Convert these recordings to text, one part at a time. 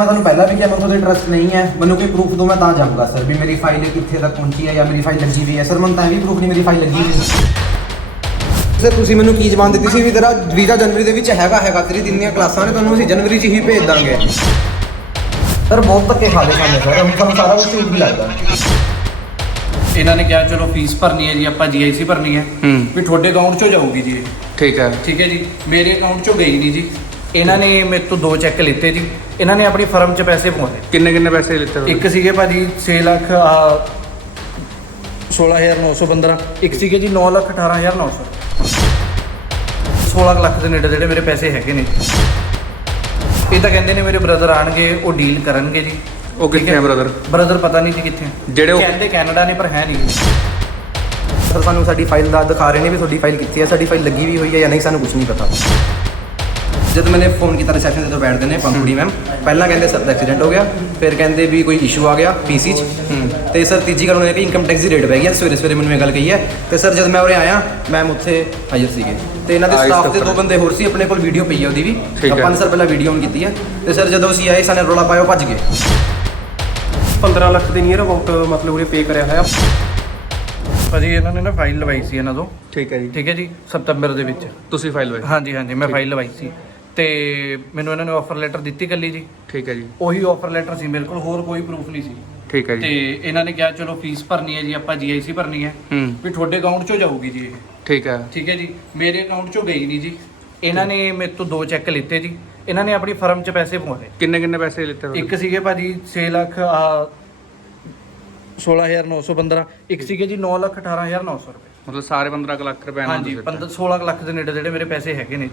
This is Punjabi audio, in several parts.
ਮੈਂ ਤੁਹਾਨੂੰ ਪਹਿਲਾਂ ਵੀ ਕਿਹਾ ਮੈਨੂੰ ਤੁਹਾਡੇ ਟਰਸਟ ਨਹੀਂ ਹੈ। ਮੈਨੂੰ ਕੋਈ ਪ੍ਰੂਫ ਦਿਓ ਮੈਂ ਤਾਂ ਜਾਊਂਗਾ ਸਰ ਵੀ ਮੇਰੀ ਫਾਈਲ ਕਿੱਥੇ ਤੱਕ ਪਹੁੰਚੀ ਹੈ ਜਾਂ ਮੇਰੀ ਫਾਈਲ ਲੱਗੀ ਵੀ ਹੈ। ਸਰ ਮੈਨੂੰ ਤਾਂ ਇਹ ਵੀ ਪ੍ਰੂਫ ਨਹੀਂ ਮੇਰੀ ਫਾਈਲ ਲੱਗੀ ਵੀ ਸਰ ਤੁਸੀਂ ਮੈਨੂੰ ਕੀ ਜ਼ਬਾਨ ਦਿੱਤੀ ਸੀ ਵੀ ਤੇਰਾ ਵੀਜ਼ਾ ਜਨਵਰੀ ਦੇ ਵਿੱਚ ਹੈਗਾ ਹੈਗਾ? ਤੇਰੀ ਦੀਆਂ ਕਲਾਸਾਂ ਨੇ ਤੁਹਾਨੂੰ ਅਸੀਂ ਜਨਵਰੀ 'ਚ ਹੀ ਭੇਜ ਦਾਂਗੇ। ਸਰ ਬਹੁਤ ਧੱਕੇ ਖਾਦੇ ਸਾਹਮਣੇ ਸਰ ਹੁਣ ਤੁਹਾਨੂੰ ਸਾਰਾ ਕੁਝ ਵੀ ਲੱਗਦਾ। ਇਹਨਾਂ ਨੇ ਕਿਹਾ ਚਲੋ ਫੀਸ ਭਰਨੀ ਹੈ ਜੀ ਆਪਾਂ ਜੀਆਈਸੀ ਭਰਨੀ ਹੈ। ਹੂੰ। ਵੀ ਤੁਹਾਡੇ ਅਕਾਊਂਟ 'ਚੋਂ ਜਾਊਗੀ ਜੀ ਇਹ। ਠੀਕ ਹੈ। ਠੀਕ ਹੈ ਜੀ। ਮੇਰੇ ਅਕਾਊਂਟ 'ਚੋਂ ਗਈ ਨਹੀਂ ਜੀ। ਇਹਨਾਂ ਨੇ ਮੇਰੇ ਤੋਂ ਦੋ ਚੈੱਕ ਲਿੱਤੇ ਜੀ। ਇਹਨਾਂ ਨੇ ਆਪਣੀ ਫਰਮ 'ਚ ਪੈਸੇ ਪਵਾਏ ਕਿੰਨੇ ਕਿੰਨੇ ਪੈਸੇ ਲਿੱਤੇ ਤੁਸੀਂ? ਇੱਕ ਸੀਗੇ ਭਾਜੀ 6 ਲੱਖ ਆ 16915 ਇੱਕ ਸੀਗੇ ਜੀ 9 ਲੱਖ 18900 16 ਲੱਖ ਦੇ ਨੇੜੇ ਜਿਹੜੇ ਮੇਰੇ ਪੈਸੇ ਹੈਗੇ ਨੇ। ਇਹ ਤਾਂ ਕਹਿੰਦੇ ਨੇ ਮੇਰੇ ਬ੍ਰਦਰ ਆਣਗੇ ਉਹ ਡੀਲ ਕਰਨਗੇ ਜੀ। ਉਹ ਕਿੱਥੇ ਹੈ ਬ੍ਰਦਰ ਬ੍ਰਦਰ ਪਤਾ ਨਹੀਂ ਜੀ ਕਿੱਥੇ ਹੈ। ਜਿਹੜੇ ਉਹ- ਕਹਿੰਦੇ ਕੈਨੇਡਾ ਨੇ ਪਰ ਹੈ ਨਹੀਂ ਸਰ ਸਾਨੂੰ ਸਾਡੀ ਫਾਈਲ ਦਾ ਦਿਖਾ ਰਹੇ ਨੇ ਵੀ ਤੁਹਾਡੀ ਫਾਈਲ ਕਿੱਥੇ ਹੈ ਸਾਡੀ ਫਾਈਲ ਲੱਗੀ ਵੀ ਹੋਈ ਹੈ ਜਾਂ ਨਹੀਂ ਸਾਨੂੰ ਕੁਝ ਨਹੀਂ ਪਤਾ। ਜਦ ਮੈਨੇ ਫੋਨ ਕੀਤਾ ਰਿਸੈਪਸ਼ਨ ਤੇ ਤੋਂ ਬੈਠਦੇ ਨੇ ਪੰਖੁੜੀ ਮੈਮ ਪਹਿਲਾਂ ਕਹਿੰਦੇ ਸਰ ਦਾ ਐਕਸੀਡੈਂਟ ਹੋ ਗਿਆ। ਫਿਰ ਕਹਿੰਦੇ ਵੀ ਕੋਈ ਇਸ਼ੂ ਆ ਗਿਆ ਪੀਸੀ 'ਚ। ਤੇ ਸਰ ਤੀਜੀ ਗੱਲ ਉਹਨੇ ਕਿ ਇਨਕਮ ਟੈਕਸ ਦੀ ਰੇਟ ਪੈ ਗਈ ਸਵੇਰੇ ਸਵੇਰੇ ਮੈਨੂੰ ਇਹ ਗੱਲ ਕਹੀ ਹੈ ਤੇ ਸਰ ਜਦ ਮੈਂ ਉਰੇ ਆਇਆ ਮੈਮ ਉੱਥੇ ਹਾਜ਼ਰ ਸੀਗੇ। ਤੇ ਇਹਨਾਂ ਦੇ ਸਟਾਫ ਦੇ ਦੋ ਬੰਦੇ ਹੋਰ ਸੀ ਆਪਣੇ ਕੋਲ ਵੀਡੀਓ ਪਈ ਹੈ ਉਹਦੀ ਵੀ। ਹੈ। ਆਪਾਂ ਨੇ ਸਰ ਪਹਿਲਾਂ ਵੀਡੀਓ ਔਨ ਕੀਤੀ ਹੈ ਤੇ ਸਰ ਜਦੋਂ ਅਸੀਂ ਆਏ ਸਾਨੂੰ ਰੋਲਾ ਉਹ ਭੱਜ ਗਏ। 15 ਲੱਖ ਦੇ ਨੀਅਰ ਅਬਾਊਟ ਮਤਲਬ ਉਹਨੇ ਪੇ ਕਰਿਆ ਹੋਇਆ। ਭਾਜੀ ਇਹਨਾਂ ਨੇ ਨਾ ਫਾਈਲ ਲਵਾਈ ਸੀ ਇਹਨਾਂ ਤੋਂ। ਠੀਕ ਹੈ ਜੀ। ਠੀਕ ਹੈ ਜੀ ਸਤੰਬਰ ਦੇ ਵਿੱਚ। ਤੁਸੀਂ ਫਾਈਲ ਵੇ ਹਾਂਜੀ ਹਾਂਜੀ ਮੈਂ ਫਾਈਲ ਲਵਾਈ ਸੀ। ਤੇ ਮੈਨੂੰ ਇਹਨਾਂ ਨੇ ਆਫਰ ਲੈਟਰ ਦਿੱਤੀ ਕੱਲੀ ਜੀ। ਠੀਕ ਹੈ ਜੀ। ਉਹੀ ਆਫਰ ਲੈਟਰ ਸੀ ਮੇਰੇ ਕੋਲ ਹੋਰ ਕੋਈ ਪ੍ਰੂਫ ਨਹੀਂ ਸੀ। ਠੀਕ ਹੈ ਤੇ ਜੀ ਇਹਨਾਂ ਨੇ ਕਿਹਾ ਚਲੋ ਫੀਸ ਭਰਨੀ ਹੈ ਜੀ ਆਪਾਂ ਜੀਆਈਸੀ ਭਰਨੀ ਹੈ। ਹੂੰ। ਵੀ ਤੁਹਾਡੇ ਅਕਾਊਂਟ 'ਚੋਂ ਜਾਊਗੀ ਜੀ ਇਹ। ਠੀਕ ਹੈ। ਠੀਕ ਹੈ ਜੀ। ਮੇਰੇ ਅਕਾਊਂਟ 'ਚੋਂ ਗਈ ਨਹੀਂ ਜੀ। ਇਹਨਾਂ ਨੇ ਮੇਰੇ ਤੋਂ ਦੋ ਚੈੱਕ ਲਿੱਤੇ ਜੀ। ਇਹਨਾਂ ਨੇ ਆਪਣੀ ਫਰਮ 'ਚ ਪੈਸੇ ਪਵਾਏ। ਕਿੰਨੇ ਕਿੰਨੇ ਪੈਸੇ ਲਿੱਤੇ? ਇੱਕ ਸੀਗੇ ਭਾਜੀ 6 ਲੱਖ ਆ 16915 ਇੱਕ ਸੀਗੇ ਜੀ 9 ਲੱਖ 18900 ਰੁਪਏ। ਮਤਲਬ ਸਾਰੇ 15 ਕੁ ਲੱਖ ਰੁਪਏ ਨਾਲ ਹਾਂਜੀ ਤੁਸੀਂ 15 16 ਲੱਖ ਦੇ ਨੇੜੇ ਜਿਹੜੇ ਮੇਰੇ ਪੈਸੇ ਹੈਗੇ ਨੇ।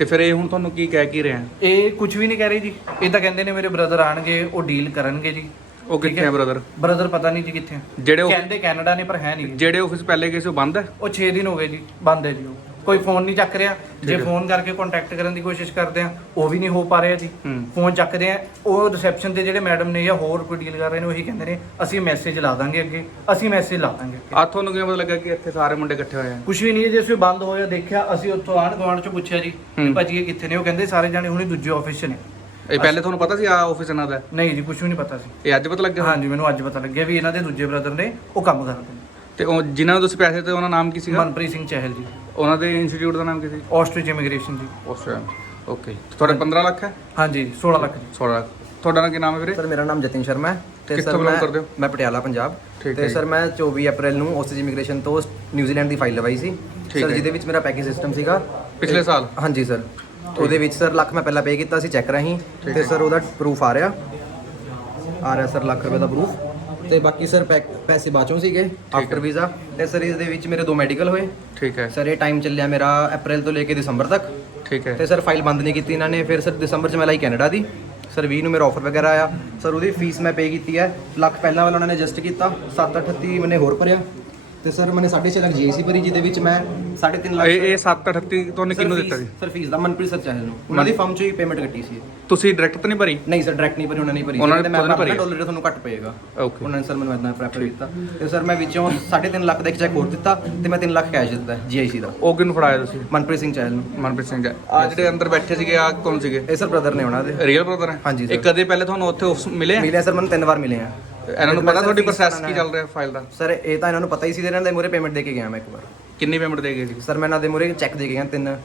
ਤੇ ਫਿਰ ਇਹ ਹੁਣ ਤੁਹਾਨੂੰ ਕੀ ਕਹਿ ਕੀ ਰਿਹਾ? ਇਹ ਕੁਝ ਵੀ ਨਹੀਂ ਕਹਿ ਰਹੀ ਜੀ। ਇਹ ਤਾਂ ਕਹਿੰਦੇ ਨੇ ਮੇਰੇ ਬ੍ਰਦਰ ਆਣਗੇ ਉਹ ਡੀਲ ਕਰਨਗੇ ਜੀ। ਉਹ ਕਿੱਥੇ ਹੈ ਬ੍ਰਦਰ ਬ੍ਰਦਰ ਪਤਾ ਨਹੀਂ ਜੀ ਕਿੱਥੇ ਆ। ਜਿਹੜੇ ਉਹ ਕਹਿੰਦੇ ਕੈਨੇਡਾ ਨੇ ਪਰ ਹੈ ਨਹੀਂ। ਜਿਹੜੇ ਆਫਿਸ ਪਹਿਲੇ ਗਏ ਸੀ ਉਹ ਬੰਦ ਹੈ? ਉਹ 6 ਦਿਨ ਹੋ ਗਏ ਜੀ ਬੰਦ ਹੈ ਜੀ ਉਹ। ਕੋਈ ਫੋਨ ਨਹੀਂ ਚੱਕ ਰਿਹਾ ਜੇ। ਫੋਨ ਕਰਕੇ ਕੰਟੈਕਟ ਕਰਨ ਦੀ ਕੋਸ਼ਿਸ਼ ਕਰਦੇ ਆ ਉਹ ਵੀ ਨਹੀਂ ਹੋ ਪਾ ਰਿਹਾ ਜੀ। ਫੋਨ ਚੱਕਦੇ ਆ ਉਹ ਰਿਸੈਪਸ਼ਨ ਤੇ ਜਿਹੜੇ ਮੈਡਮ ਨੇ ਜਾਂ ਹੋਰ ਕੋਈ ਡੀਲ ਕਰ ਰਹੇ ਨੇ ਉਹੀ ਕਹਿੰਦੇ ਨੇ ਅਸੀਂ ਮੈਸੇਜ ਲਾ ਦਾਂਗੇ ਅੱਗੇ ਅਸੀਂ ਮੈਸੇਜ ਲਾ ਦਾਂਗੇ ਆ ਤੁਹਾਨੂੰ ਕਿਵੇਂ ਪਤਾ ਲੱਗਾ ਕਿ ਇੱਥੇ ਸਾਰੇ ਮੁੰਡੇ ਇਕੱਠੇ ਹੋਏ ਆ ਕੁਝ ਵੀ ਨਹੀਂ ਜੇ ਅਸੀਂ ਬੰਦ ਹੋਇਆ ਦੇਖਿਆ ਅਸੀਂ ਉੱਥੋਂ ਆਣ ਗੁਆਂਢ ਚੋਂ ਪੁੱਛਿਆ ਜੀ ਵੀ। ਭਾਜੀ ਇਹ ਕਿੱਥੇ ਨੇ ਉਹ ਕਹਿੰਦੇ ਸਾਰੇ ਜਾਣੇ ਹੁਣੇ ਦੂਜੇ ਆਫਿਸ 'ਚ ਨੇ ਇਹ ਪਹਿਲੇ ਤੁਹਾਨੂੰ ਪਤਾ ਸੀ ਆ ਆਫਿਸ ਇਹਨਾਂ ਦਾ? ਨਹੀਂ ਜੀ ਕੁਝ ਵੀ ਨਹੀਂ ਪਤਾ ਸੀ ਇਹ ਅੱਜ ਪਤਾ ਲੱਗਿਆ ਹਾਂਜੀ ਮੈਨੂੰ ਅੱਜ ਪਤਾ ਲੱਗਿਆ ਵੀ ਇਹਨਾਂ ਦੇ ਦੂਜੇ ਬ੍ਰਦਰ ਨੇ ਉਹ ਕੰਮ ਕਰਦੇ ਨੇ ਤੇ ਉਹ ਜਿਨ੍ਹਾਂ ਨੂੰ ਤੁਸੀਂ ਪੈਸੇ ਤੇ ਉਹਨਾਂ ਨਾਮ ਕੀ ਸੀਗਾ? ਮਨਪ੍ਰੀਤ ਸਿੰਘ ਚਹਿਲ ਜੀ। ਉਹਨਾਂ ਦੇ ਇੰਸਟੀਚਿਊਟ ਦਾ ਨਾਮ ਕੀ ਸੀ? Ostrich immigration ji. Australia okay ਤੁਹਾਡੇ 15 ਲੱਖ ਹੈ? ਹਾਂਜੀ 16 ਲੱਖ ਜੀ। 16 ਲੱਖ। ਤੁਹਾਡਾ ਨਾਮ ਕੀ ਨਾਮ ਹੈ ਵੀਰੇ? ਸਰ ਮੇਰਾ ਨਾਮ ਜਤਿਨ ਸ਼ਰਮਾ ਹੈ ਤੇ ਕਿੱਥੋਂ ਸਰ belong ਮੈਂ ਕਰਦੇ ਹੋ? ਮੈਂ ਪਟਿਆਲਾ ਪੰਜਾਬ। ਠੀਕ ਤੇ ਸਰ ਮੈਂ 24 ਅਪ੍ਰੈਲ ਨੂੰ ਆਸਟ੍ਰੇਲੀਆ ਇਮੀਗ੍ਰੇਸ਼ਨ ਤੋਂ ਨਿਊਜ਼ੀਲੈਂਡ ਦੀ ਫਾਈਲ ਲਵਾਈ ਸੀ। ਠੀਕ ਸਰ ਹੈ। ਜਿਹਦੇ ਵਿੱਚ ਮੇਰਾ ਪੈਕੇਜ ਸਿਸਟਮ ਸੀਗਾ। ਪਿਛਲੇ ਸਾਲ? ਹਾਂਜੀ ਸਰ। ਉਹਦੇ ਵਿੱਚ ਸਰ ਲੱਖ ਮੈਂ ਪਹਿਲਾਂ ਪੇ ਕੀਤਾ ਸੀ ਚੈੱਕ ਰਾਹੀਂ। ਤੇ। ਸਰ ਉਹਦਾ ਪ੍ਰੂਫ ਆ ਰਿਹਾ। ਆ ਰਿਹਾ ਸਰ ਲੱਖ ਰੁਪਏ ਦਾ ਪ੍ਰੂਫ ਤੇ ਬਾਕੀ ਸਰ ਪੈਸੇ ਬਾਚੋਂ ਸੀਗੇ ਆਫਟਰ ਵੀਜ਼ਾ ਤੇ ਸਰ ਇਸ ਦੇ ਵਿੱਚ ਮੇਰੇ ਦੋ ਮੈਡੀਕਲ ਹੋਏ। ਠੀਕ ਹੈ। ਸਰ ਇਹ ਟਾਈਮ ਚੱਲਿਆ ਮੇਰਾ ਅਪ੍ਰੈਲ ਤੋਂ ਲੈ ਕੇ ਦਸੰਬਰ ਤੱਕ। ਠੀਕ ਹੈ। ਤੇ ਸਰ ਫਾਈਲ ਬੰਦ ਨਹੀਂ ਕੀਤੀ ਇਹਨਾਂ ਨੇ। ਫਿਰ ਸਰ ਦਸੰਬਰ ਚ ਮੈਂ ਲਾਈ ਕੈਨੇਡਾ ਦੀ। ਸਰ 20 ਨੂੰ ਮੇਰਾ ਆਫਰ ਵਗੈਰਾ ਆਇਆ। ਸਰ ਉਹਦੀ ਫੀਸ ਮੈਂ ਪੇ ਕੀਤੀ ਹੈ। ਲੱਖ ਪਹਿਲਾਂ ਵਾਲਾ ਉਹਨਾਂ ਨੇ ਐਡਜਸਟ ਕੀਤਾ। 738 ਮੈਨੇ ਹੋਰ ਭਰਿਆ। ਤੇ ਸਰ ਮੈਨੇ 6.5 ਲੱਖ ਜੀਆਈਸੀ ਭਰੀ ਜਿਹਦੇ ਵਿੱਚ ਮੈਂ 3.5 ਲੱਖ ਇਹ ਇਹ 738 ਤੁਹਾਨੂੰ ਸਰ ਕਿਹਨੂੰ ਦਿੱਤਾ ਸੀ ਸਰ ਫੀਸ ਦਾ ਮਨਪ੍ਰੀਤ ਸਰ ਚਾਹਲ ਨੂੰ ਉਹਨਾਂ ਦੀ ਫਰਮ ਚੋਂ ਹੀ ਪੇਮੈਂਟ ਕੱਟੀ ਸੀ। ਤੁਸੀਂ ਡਾਇਰੈਕਟ ਤਾਂ ਨਹੀਂ ਭਰੀ? ਨਹੀਂ ਸਰ ਡਾਇਰੈਕਟ ਨਹੀਂ ਭਰੀ ਉਹਨਾਂ ਨੇ ਭਰੀ ਉਹਨਾਂ ਨੇ ਮੈਂ ਭਰੀ? ਡਾਲਰ ਤੁਹਾਨੂੰ ਘੱਟ ਪਏਗਾ। ਓਕੇ ਉਹਨਾਂ ਨੇ ਸਰ ਮੈਨੂੰ ਇਦਾਂ ਪ੍ਰੈਫਰ ਕੀਤਾ। ਤੇ ਸਰ ਮੈਂ ਵਿੱਚੋਂ 3.5 ਲੱਖ ਦਾ ਇੱਕ ਚੈੱਕ ਹੋਰ ਦਿੱਤਾ ਤੇ ਮੈਂ 3 ਲੱਖ ਕੈਸ਼ ਦਿੱਤਾ ਜੀਆਈਸੀ ਦਾ। ਉਹ ਕਿਹਨੂੰ ਫੜਾਇਆ ਤੁਸੀਂ? ਮਨਪ੍ਰੀਤ ਸਿੰਘ ਚਾਹਲ ਨੂੰ ਮਨਪ੍ਰੀਤ ਸਿੰਘ ਆ ਜਿਹੜੇ ਅੰਦਰ ਬੈਠੇ ਸੀਗੇ ਆ ਕੌਣ ਸੀਗੇ? ਇਹ ਸਰ ਬ੍ਰਦਰ ਨੇ ਉਹਨਾਂ ਦੇ। ਰੀਅਲ ਬ੍ਰਦਰ ਹੈ ਹਾਂਜੀ ਇਹ sir। ਕਦੇ ਪਹਿਲੇ ਤੁਹਾਨੂੰ ਉੱਥੇ ਮਿਲੇ? ਆ? ਮਿਲਿਆ ਸਰ ਮੈਨੂੰ ਤਿੰਨ ਵਾਰ ਮਿਲੇ ਆ। ਇਹਨਾਂ ਨੂੰ ਪਤਾ ਤੁਹਾਡੀ ਪ੍ਰੋਸੈਸ ਕੀ। ਚੱਲ ਰਿਹਾ ਫਾਈਲ ਦਾ? ਸਰ ਇਹ ਤਾਂ ਇਹਨਾਂ ਨੂੰ ਪਤਾ ਹੀ ਸੀ ਤੇ ਇਹਨਾਂ ਦੇ ਮੂਰੇ ਪੇਮੈਂਟ ਦੇ ਕੇ ਗਿਆ ਮੈਂ ਇੱਕ ਵਾਰ। ਕਿੰਨੀ ਪੇਮੈਂਟ ਦੇ ਗਏ ਸੀ ਸਰ ਮੈਂ ਇਹਨਾਂ ਦੇ ਮੂਰੇ ਚੈੱਕ ਦੇ ਕੇ ਗਿਆ ਤਿੰਨ